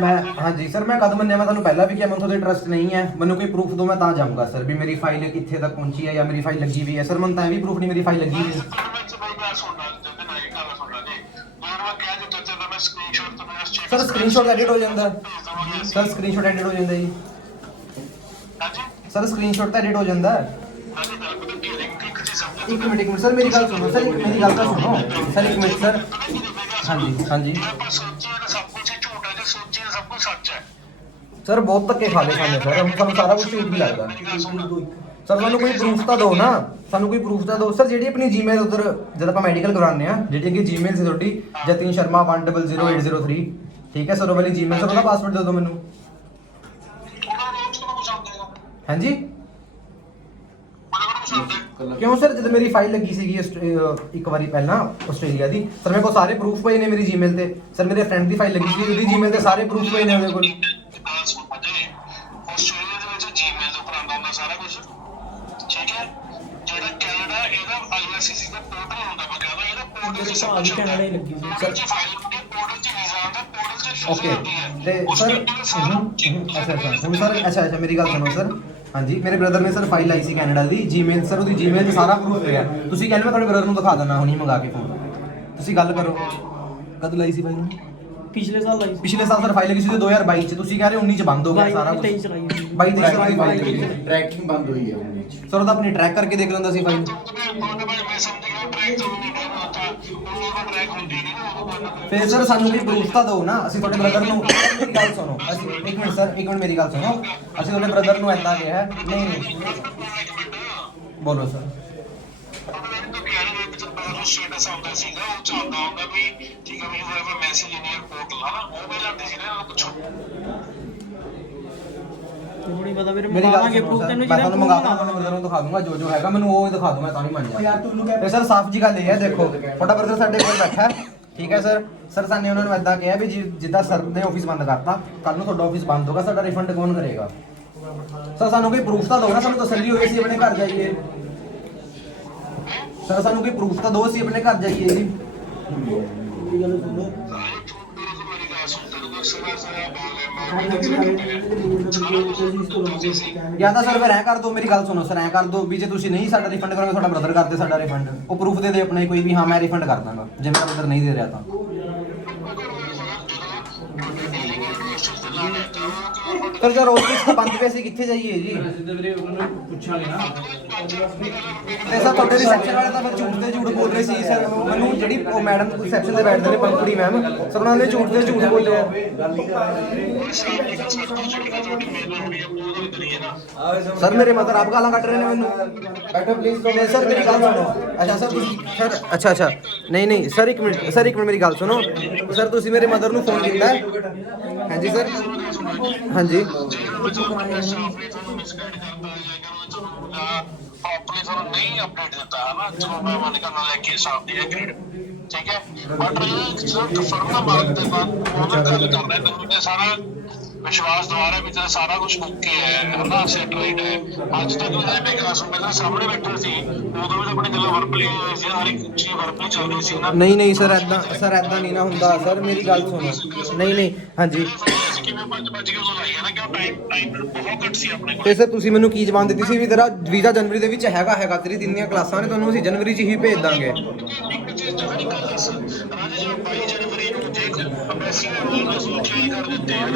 ਮੈਂ ਹਾਂਜੀ ਸਰ ਮੈਂ ਕਦ ਮੰਨਿਆ ਮੈਂ ਤੁਹਾਨੂੰ ਪਹਿਲਾਂ ਵੀ ਕਿਹਾ ਮੈਨੂੰ ਤੁਹਾਡੇ ਟਰਸਟ ਨਹੀਂ ਹੈ। ਮੈਨੂੰ ਕੋਈ ਪ੍ਰੂਫ ਦਿਓ ਮੈਂ ਤਾਂ ਜਾਊਂਗਾ ਸਰ ਵੀ ਮੇਰੀ ਫਾਈਲ ਕਿੱਥੇ ਤੱਕ ਪਹੁੰਚੀ ਹੈ ਜਾਂ ਮੇਰੀ ਫਾਈਲ ਲੱਗੀ ਵੀ ਹੈ। ਸਰ ਮੈਨੂੰ ਤਾਂ ਇਹ ਵੀ ਪ੍ਰੂਫ ਨਹੀਂ ਮੇਰੀ ਫਾਈਲ ਲੱਗੀ ਵੀ ਹੈ ਸਰ ਸਕਰੀਨਸ਼ਾਟ ਐਡਿਟ ਹੋ ਜਾਂਦਾ। ਸਰ ਸਕਰੀਨਸ਼ਾਟ ਐਡਿਟ ਹੋ ਜਾਂਦਾ ਜੀ। ਸਰ ਸਕਰੀਨਸ਼ਾਟ ਤਾਂ ਐਡਿਟ ਹੋ ਜਾਂਦਾ। ਇੱਕ ਮਿੰਟ ਇੱਕ ਮਿੰਟ ਸਰ ਮੇਰੀ ਗੱਲ ਸੁਣੋ ਸਰ ਮੇਰੀ ਗੱਲ ਤਾਂ ਸੁਣੋ। ਸਰ ਇੱਕ ਮਿੰਟ ਸਰ ਹਾਂਜੀ ਹਾਂਜੀ। ਸਰ, ਬਹੁਤ ਧੱਕੇ ਖਾ ਲਏ ਸਾਨੂੰ, ਸਰ। ਹੁਣ ਸਾਨੂੰ ਸਾਰਾ ਕੁਝ ਝੂਠ ਵੀ ਲੱਗਦਾ। ਸਰ, ਸਾਨੂੰ ਕੋਈ ਪ੍ਰੂਫ ਤਾਂ ਦਿਓ ਨਾ। ਸਾਨੂੰ ਕੋਈ ਪ੍ਰੂਫ ਤਾਂ ਦਿਓ ਸਰ, ਜਿਹੜੀ ਆਪਣੀ ਜੀਮੇਲ ਉਧਰ, ਜਦ ਆਪਾਂ ਮੈਡੀਕਲ ਕਰਵਾਉਂਦੇ ਆ ਜਿਹੜੀ ਕਿ ਜੀਮੇਲ ਸੀ ਤੁਹਾਡੀ, ਜਤਿਨ ਸ਼ਰਮਾ 100803 ਠੀਕ ਹੈ, ਸਰ, ਉਹ ਵਾਲੀ ਜੀਮੇਲ ਸਰ, ਉਹਦਾ ਪਾਸਵਰਡ ਦੇ ਦਿਓ ਮੈਨੂੰ। ਹਾਂਜੀ? ਕਿਉਂ, ਸਰ? ਜਦ ਮੇਰੀ ਫਾਈਲ ਲੱਗੀ ਸੀਗੀ ਇੱਕ ਵਾਰੀ ਪਹਿਲਾਂ ਆਸਟ੍ਰੇਲੀਆ ਦੀ, ਸਰ, ਮੇਰੇ ਕੋਲ ਸਾਰੇ ਪ੍ਰੂਫ ਪਏ ਨੇ ਮੇਰੀ ਜੀਮੇਲ ਤੇ। ਸਰ, ਮੇਰੇ ਫਰੈਂਡ ਦੀ ਫਾਈਲ ਲੱਗੀ ਸੀ ਉਹਦੀ ਜੀਮੇਲ ਤੇ ਸਾਰੇ ਪ੍ਰੂਫ ਪਏ ਨੇ ਉਹਦੇ ਕੋਲ ਗੱਲ ਸੁਣ ਭਾਜੀ ਆਸਟ੍ਰੇਲੀਆ ਦੇ ਵਿੱਚ ਜੀਮੇਲ ਤੋਂ ਉੱਪਰ ਆਉਂਦਾ ਹੁੰਦਾ ਸਾਰਾ ਕੁਝ ਠੀਕ ਹੈ ਜਿਹੜਾ ਕੈਨੇਡਾ ਇਹਦਾ ਆਈਆਰਸੀਸੀ ਦਾ ਪੋਰਟਲ ਹੁੰਦਾ ਕੈਨੇਡਾ ਹੀ ਲੱਗੀ ਹੋਈ ਓਕੇ ਤੇ ਸਰ ਅੱਛਾ ਅੱਛਾ ਹੁਣ ਅੱਛਾ ਅੱਛਾ ਮੇਰੀ ਗੱਲ ਸੁਣੋ ਸਰ ਹਾਂਜੀ ਮੇਰੇ ਬ੍ਰਦਰ ਨੇ ਸਰ ਫਾਈਲ ਆਈ ਸੀ ਕੈਨੇਡਾ ਦੀ ਜੀਮੇਲ ਸਰ ਉਹਦੀ ਜੀਮੇਲ ਤੇ ਸਾਰਾ ਪ੍ਰੂਫ ਪਿਆ। ਤੁਸੀਂ ਕਹਿੰਦੇ ਮੈਂ ਤੁਹਾਡੇ ਬ੍ਰਦਰ ਨੂੰ ਦਿਖਾ ਦਿੰਦਾ ਹੁਣੀ ਮੰਗਾ ਕੇ ਫੋਨ ਤੁਸੀਂ ਗੱਲ ਕਰੋ। ਕਦ ਲਾਈ ਸੀ ਫਾਈਲ ਪਿਛਲੇ ਸਾਲ ਲਾਈ ਸੀ। ਪਿਛਲੇ ਸਾਲ ਸਰ ਫਾਈਲ ਲੱਗੀ ਸੀ 2022 ਚ ਤੁਸੀਂ ਕਹਿ ਰਹੇ 19 ਚ ਬੰਦ ਹੋ ਗਿਆ ਸਾਰਾ ਕੁਝ 23 ਚ ਲਾਈ ਹੋਈ। 22 23 ਚ ਫਾਈਲ ਲੱਗੀ ਟਰੈਕਿੰਗ ਬੰਦ ਹੋਈ ਹੈ ਸਰ ਉਹਦਾ ਆਪਣੀ ਟਰੈਕ ਕਰਕੇ ਦੇਖ ਲੈਂਦਾ ਸੀ ਫਾਈਲ ਉਹਦੇ ਬਾਰੇ ਮੈਂ ਸਮਝ ਗਿਆ ਟਰੈਕ ਤੋਂ ਨਹੀਂ ਡਰ ਹੁੰਦਾ ਉਹ ਦਾ ਟਰੈਕ ਹੁੰਦੀ ਨਹੀਂ ਨਾ ਉਦੋਂ ਬੰਦ ਫਿਰ ਸਰ ਸਾਨੂੰ ਵੀ ਪ੍ਰੂਫ ਤਾਂ ਦਿਓ ਨਾ। ਅਸੀਂ ਤੁਹਾਡੇ ਬ੍ਰਦਰ ਨੂੰ ਮੇਰੀ ਗੱਲ ਸੁਣੋ। ਅਸੀਂ ਇੱਕ ਮਿੰਟ ਸਰ ਇੱਕ ਮਿੰਟ ਮੇਰੀ ਗੱਲ ਸੁਣੋ। ਅਸੀਂ ਤੁਹਾਡੇ ਬ੍ਰਦਰ ਨੂੰ ਏਦਾਂ ਕਿਹਾ ਹੈ। ਨਹੀਂ ਨਹੀਂ। ਬੋਲੋ ਸਰ। ਜਦੋਂ ਸਟੇਟਸ ਆਉਂਦਾ ਸੀਗਾ ਉਹ ਚ ਆਉਂਦਾ ਹੁੰਦਾ ਵੀ ਠੀਕ ਹੈ ਵੀ you have a message in your portal ਹਨਾ ਉਹ ਵੀ ਜਾਂਦੇ ਸੀ ਨਾ ਪੁੱਛੋ। ਪਤਾ ਵੀਰੇ ਮੰਗਾਵਾਂਗੇ ਪ੍ਰੂਫ ਤੈਨੂੰ ਜਿਹੜਾ ਤੁਹਾਨੂੰ ਬ੍ਰਦਰ ਨੂੰ ਦਿਖਾ ਦੂੰਗਾ ਜੋ ਜੋ ਹੈਗਾ ਮੈਨੂੰ ਉਹ ਦਿਖਾ ਦੂੰ ਮੈਂ ਤਾਂ ਨਹੀਂ ਮੰਨ ਜਾ ਤੇ ਸਰ ਸਾਫ਼ ਜੀ ਗੱਲ ਇਹ ਹੈ ਦੇਖੋ ਤੁਹਾਡਾ ਬ੍ਰਦਰ ਸਾਡੇ ਕੋਲ ਬੈਠਾ ਹੈ। ਠੀਕ ਹੈ ਸਰ ਸਰ ਸਾਨੇ ਉਹਨਾਂ ਨੂੰ ਏਦਾਂ ਕਿਹਾ ਵੀ ਜਿ- ਜਿੱਦਾਂ ਸਰ ਨੇ ਆਫਿਸ ਬੰਦ ਕਰਤਾ ਕੱਲ ਨੂੰ ਤੁਹਾਡਾ ਆਫਿਸ ਬੰਦ ਹੋਗਾ ਸਾਡਾ ਰਿਫੰਡ ਕੌਣ ਕਰੇਗਾ? ਸਰ ਸਾਨੂੰ ਕੋਈ ਪ੍ਰੂਫ ਤਾਂ ਦਿਓ ਨਾ ਸਾਨੂੰ ਤਸੱਲੀ ਹੋਵੇ ਅਸੀਂ ਆਪਣੇ ਘਰ ਜਾਈਏ। ਸਰ, ਸਾਨੂੰ ਕੋਈ ਪ੍ਰੂਫ ਤਾਂ ਦਿਓ, ਅਸੀਂ ਆਪਣੇ ਘਰ ਜਾਈਏ ਜੀ। ਮੇਰੀ ਗੱਲ ਸੁਣ ਜਾਂ ਤਾਂ ਸਰ, ਫਿਰ ਐ ਕਰ ਦੋ ਮੇਰੀ ਗੱਲ ਸੁਣੋ, ਸਰ, ਐ ਕਰ ਦੋ ਵੀ ਜੇ ਤੁਸੀਂ ਨਹੀਂ ਸਾਡਾ ਰਿਫੰਡ ਕਰੋਗੇ, ਤੁਹਾਡਾ ਬ੍ਰਦਰ ਕਰ ਦੇ ਸਾਡਾ ਰਿਫੰਡ ਉਹ ਪ੍ਰੂਫ ਦੇ ਦੇ ਆਪਣੇ ਕੋਈ ਵੀ, ਹਾਂ, ਮੈਂ ਰਿਫੰਡ ਕਰ ਦਾਂਗਾ ਜੇ ਮੇਰਾ ਬ੍ਰਦਰ ਨਹੀਂ ਦੇ ਰਿਹਾ ਤਾਂ। ਸਰ ਜਰ ਆਫਿਸ ਬੰਦ ਪਏ ਸੀ ਕਿੱਥੇ ਜਾਈਏ ਜੀ? ਸਿੱਧੇ ਵੀਰੇ ਉਹਨਾਂ ਨੂੰ ਪੁੱਛਾਂਗੇ ਨਾ। ਤੇ ਸਰ ਤੁਹਾਡੇ ਰਿਸੈਪਸ਼ਨ ਵਾਲੇ ਤਾਂ ਫਿਰ ਝੂਠ ਤੇ ਝੂਠ ਬੋਲ ਰਹੇ ਸੀ ਸਰ। ਮੈਨੂੰ ਜਿਹੜੀ ਉਹ ਮੈਡਮ ਰਿਸੈਪਸ਼ਨ ਤੇ ਬੈਠਦੇ ਨੇ ਪੰਕੁੜੀ ਮੈਮ ਸਰ ਉਹਨਾਂ ਨੇ ਝੂਠ ਤੇ ਝੂਠ ਬੋਲੇ ਆ ਸਰ ਮੇਰੇ ਮਦਰ ਆਪ ਗਾਲਾਂ ਕੱਢ ਰਹੇ ਨੇ ਮੈਨੂੰ। ਬੈਠੋ ਪਲੀਜ਼ ਤੋਂ ਸਰ ਮੇਰੀ ਗੱਲ ਸੁਣੋ। ਅੱਛਾ ਸਰ ਤੁਸੀਂ ਸਰ ਅੱਛਾ ਅੱਛਾ। ਨਹੀਂ ਨਹੀਂ ਸਰ ਇੱਕ ਮਿੰਟ ਸਰ ਇੱਕ ਮਿੰਟ ਮੇਰੀ ਗੱਲ ਸੁਣੋ। ਸਰ ਤੁਸੀਂ ਮੇਰੇ ਮਦਰ ਨੂੰ ਫੋਨ ਕੀਤਾ। ਹੈ ਹਾਂਜੀ ਸਰ। ਹਾਂਜੀ। ਪ੍ਰੋਪਰਲੀ ਤੁਹਾਨੂੰ ਨਹੀਂ ਅਪਡੇਟ ਦਿੱਤਾ ਹੈ ਨਾ ਚਲੋ ਮੈਂ ਮੰਨ ਕੇ ਲੈ ਕੇ ਸਾਫ਼ ਦੀ ਐਗਰੀਡ ਠੀਕ ਹੈ? ਬਟ ਇਹ ਸਿਰਫ ਕਫਰਮ ਨਾ ਮਾਰਨ ਦੇ ਬਾਅਦ ਉਹਨਾਂ ਗੱਲ ਕਰਨਾ ਹੈ ਤੁਹਾਨੂੰ ਸਾਰਾ ਵਿਸ਼ਵਾਸ ਦੁਆਰਾ ਵੀ ਤੇਰਾ ਸਾਰਾ ਕੁਝ ਓਕੇ ਹੈ ਹਨਾ ਸੈਟ ਰਾਈਟ ਹੈ। ਅੱਜ ਤੱਕ ਉਹਦੇ ਮੈਂ ਕਲਾਸ ਮੇਰੇ ਸਾਹਮਣੇ ਬੈਠਾ ਸੀ ਉਦੋਂ ਵੀ ਆਪਣੀ ਗੱਲਾਂ ਵਰਪਲੀ ਸੀ ਹਰ ਇੱਕ ਚੀਜ਼ ਵਰਪਲੀ ਚੱਲ ਰਹੀ ਸੀ ਨਾ ਨਹੀਂ ਨਹੀਂ ਸਰ ਐਦਾਂ ਸਰ ਐਦਾਂ ਨਹੀਂ ਨਾ ਹੁੰਦਾ ਸਰ ਮੇਰੀ ਗੱਲ ਸੁਣੋ। ਨਹੀਂ ਨਹੀਂ ਹਾਂਜੀ। ਤੇ ਸਰ ਤੁਸੀਂ ਮੈਨੂੰ ਕੀ ਜਵਾਬ ਦਿੱਤੀ ਸੀ ਵੀ ਤੇਰਾ ਵੀਜ਼ਾ ਜਨਵਰੀ ਦੇ ਵਿੱਚ ਹੈਗਾ ਹੈਗਾ ਤੇਰੀ ਤਿੰਨ ਦੀਆਂ ਕਲਾਸਾਂ ਨੇ ਤੁਹਾਨੂੰ ਅਸੀਂ ਜਨਵਰੀ 'ਚ ਹੀ ਭੇਜ ਦਾਂਗੇ। ਰਾਜੇ ਜੀ 22 ਜਨਵਰੀ ਨੇ ਕਰ ਦਿੱਤੇ ਹਨ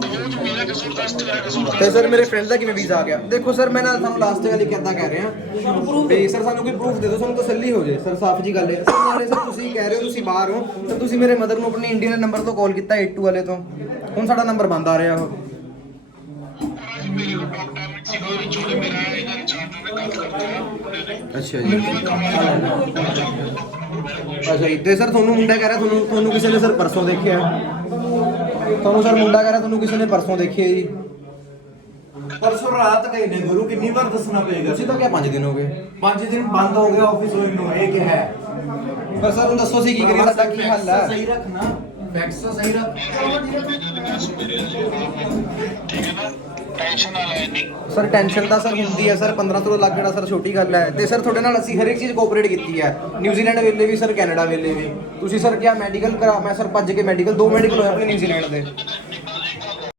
ਤਾਂ ਉਹ 'ਚ ਮੇਰਾ ਕਸੂਰ ਦੱਸ ਤੇ ਮੇਰਾ ਕਸੂਰ ਦੱਸ ਤੇ ਸਰ ਮੇਰੇ ਫਰੈਂਡ ਦਾ ਕਿਵੇਂ ਵੀਜ਼ਾ ਆ ਗਿਆ? ਦੇਖੋ ਸਰ ਮੈਂ ਨਾ ਤੁਹਾਨੂੰ ਲਾਸਟ ਵਾਲੀ ਕਿੱਦਾਂ ਕਹਿ ਰਿਹਾ। ਵੀ ਸਰ ਸਾਨੂੰ ਕੋਈ ਪ੍ਰੂਫ ਦੇ ਦਿਓ ਸਾਨੂੰ ਤਸੱਲੀ ਹੋ ਜੇ। ਸਰ ਸਾਫ਼ ਜੀ ਗੱਲ ਹੈ। ਸਰ ਨਾਲੇ ਸਰ ਤੁਸੀਂ ਕਹਿ ਰਹੇ ਹੋ ਤੁਸੀਂ ਬਾਹਰ ਹੋ। ਤਾਂ ਤੁਸੀਂ ਮੇਰੇ ਮਦਰ ਨੂੰ ਆਪਣੇ ਇੰਡੀਅਨ ਨੰਬਰ ਤੋਂ ਕਾਲ ਕੀਤਾ 82 ਵਾਲੇ ਤੋਂ। ਹੁਣ ਸਾਡਾ ਨੰਬਰ ਬੰਦ ਆ ਰਿਹਾ ਉਹ। ਮੇਰੇ ਮੇਰਾ ਕਰਤਾ। ਅੱਛਾ ਜੀ। ਅੱਛਾ ਜੀ ਤੇ ਸਰ ਤੁਹਾਨੂੰ ਮੁੰਡਾ ਕਹਿ ਰਿਹਾ ਤੁਹਾਨੂੰ ਤੁਹਾਨੂੰ ਕਿਸੇ ਨੇ ਸਰ ਪਰਸੋਂ ਦੇਖਿਆ? ਤੁਹਾਨੂੰ ਸਰ ਮੁੰਡਾ ਕਹਿ ਰਿਹਾ ਤੁਹਾਨੂੰ ਕਿਸੇ ਨੇ ਪਰਸੋਂ ਦੇਖਿਆ ਜੀ? ਪਰਸੋਂ ਰਾਤ ਗਏ ਨੇ ਗੁਰੂ ਕਿੰਨੀ ਵਾਰ ਦੱਸਣਾ ਪਏਗਾ? ਤੁਸੀਂ ਤਾਂ ਕਿਹਾ 5 ਦਿਨ ਹੋ ਗਏ। ਪੰਜ ਦਿਨ ਬੰਦ ਹੋ ਗਿਆ ਆਫਿਸ ਹੋਈ ਨੂੰ ਇਹ ਕਿਹਾ ਹੈ। ਪਰ ਸਰ ਹੁਣ ਦੱਸੋ ਸੀ ਕੀ ਕਰੀਏ ਸਾਡਾ ਕੀ ਹੱਲ ਹੈ? ਸਹੀ ਰੱਖਣਾ ਫੈਕਟਸ ਤਾਂ ਸਹੀ ਰੱਖ ਠੀਕ ਹੈ ਨਾ? ਟੈਨਸ਼ਨ ਨਾ ਲੈ ਨਹੀਂ। ਸਰ ਟੈਨਸ਼ਨ ਤਾਂ ਸਰ ਹੁੰਦੀ ਹੈ ਸਰ 15 ਤੋਂ ਲੱਗ ਜਿਹੜਾ ਸਰ ਛੋਟੀ ਗੱਲ ਹੈ। ਤੇ ਸਰ ਤੁਹਾਡੇ ਨਾਲ ਅਸੀਂ ਹਰ ਇੱਕ ਚੀਜ਼ ਕੋਆਪਰੇਟ ਕੀਤੀ ਹੈ। ਨਿਊਜ਼ੀਲੈਂਡ ਵੇਲੇ ਵੀ ਸਰ ਕੈਨੇਡਾ ਵੇਲੇ ਵੀ। ਤੁਸੀਂ ਸਰ ਕਿਹਾ ਮੈਡੀਕਲ ਕਰਾ, ਮੈਂ ਸਰ ਭੱਜ ਕੇ ਮੈਡੀਕਲ ਦੋ ਮੈਡੀਕਲ ਹੋਏ ਆਪਣੇ ਨਿਊਜ਼ੀਲੈਂਡ ਦੇ।